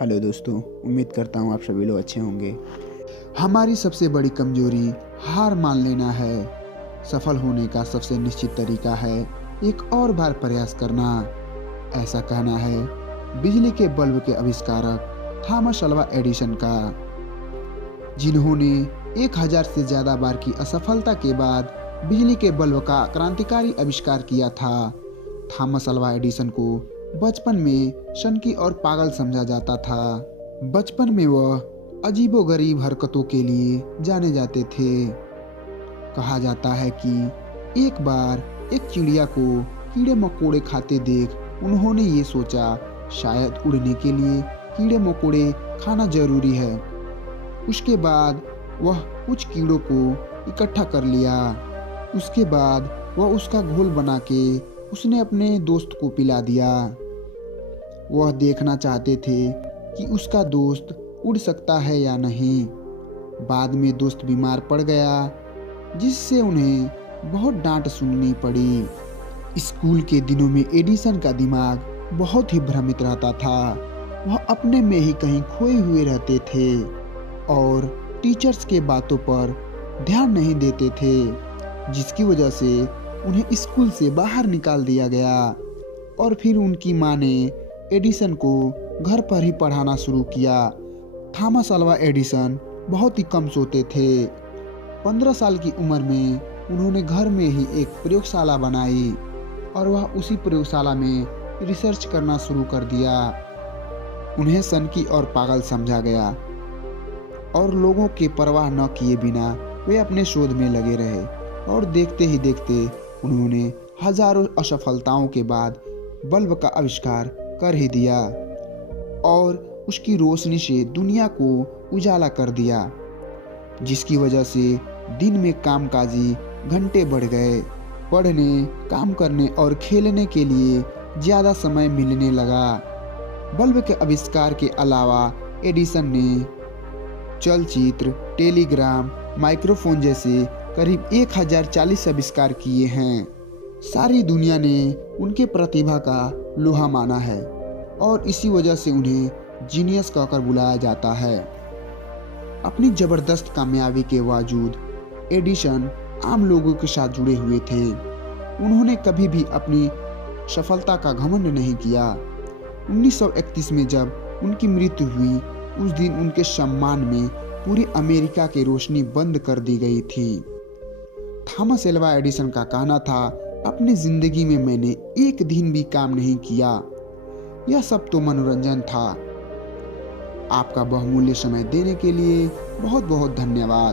Hello दोस्तों, उम्मीद करता हूँ आप सभी लोग अच्छे होंगे। हमारी सबसे बड़ी कमजोरी हार मान लेना है। सफल होने का सबसे निश्चित तरीका है एक और बार प्रयास करना। ऐसा कहना है बिजली के बल्ब के आविष्कारक थॉमस अल्वा एडिसन का, जिन्होंने 1000 से ज्यादा बार की असफलता के बाद बिजली के बल्ब का क्रांतिकारी आविष्कार किया था। थॉमस अल्वा एडिसन को बचपन में सनकी और पागल समझा जाता था। बचपन में वह अजीबोगरीब हरकतों के लिए जाने जाते थे। कहा जाता है कि एक बार एक चिड़िया को कीड़े मकोड़े खाते देख उन्होंने ये सोचा, शायद उड़ने के लिए कीड़े मकोड़े खाना जरूरी है। उसके बाद वह कुछ कीड़ों को इकट्ठा कर लिया। उसके बाद वह उसका घोल बना के उसने अपने दोस्त को पिला दिया। वह देखना चाहते थे कि उसका दोस्त उड़ सकता है या नहीं। बाद में दोस्त बीमार पड़ गया, जिससे उन्हें बहुत डांट सुननी पड़ी। स्कूल के दिनों में एडिसन का दिमाग बहुत ही भ्रमित रहता था। वह अपने में ही कहीं खोए हुए रहते थे और टीचर्स के बातों पर ध्यान नहीं देते थे, जिसकी वजह से उन्हें स्कूल से बाहर निकाल दिया गया। और फिर उनकी मां ने एडिसन को घर पर ही पढ़ाना शुरू किया। थॉमस अल्वा एडिसन बहुत ही कम सोते थे। 15 साल की उम्र में उन्होंने घर में ही एक प्रयोगशाला बनाई और वह उसी प्रयोगशाला में रिसर्च करना शुरू कर दिया। उन्हें सनकी और पागल समझा गया और लोगों के परवाह न किए बिना वे अपने शोध में लगे रहे। और देखते ही देखते उन्होंने हजारों असफलताओं के बाद बल्ब का आविष्कार कर ही दिया और उसकी रोशनी से दुनिया को उजाला कर दिया, जिसकी वजह से दिन में कामकाजी घंटे बढ़ गए। पढ़ने, काम करने और खेलने के लिए ज़्यादा समय मिलने लगा। बल्ब के आविष्कार के अलावा एडिसन ने चलचित्र, टेलीग्राम, माइक्रोफोन जैसे करीब 1040 आविष्कार किए हैं। सारी दुनिया ने उनके प्रतिभा का लोहा माना है और इसी वजह से उन्हें जीनियस कहकर बुलाया जाता है। अपनी जबरदस्त कामयाबी के बावजूद एडिसन आम लोगों के साथ जुड़े हुए थे। उन्होंने कभी भी अपनी सफलता का घमंड नहीं किया। 1931 में जब उनकी मृत्यु हुई, उस दिन उनके सम्मान में पूरी अमेरिका की रोशनी बंद कर दी गई थी। थॉमस अल्वा एडिसन का कहना था, अपनी जिंदगी में मैंने एक दिन भी काम नहीं किया, यह सब तो मनोरंजन था। आपका बहुमूल्य समय देने के लिए बहुत बहुत धन्यवाद।